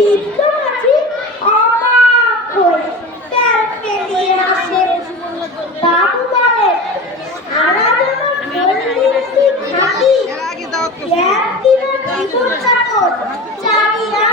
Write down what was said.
বিদ্যমাছি অবাক হয়ে তেল পেরিয়ে আসে। বাবু বলে, সারা জীবন থাকি জীবন কাটত, জানি না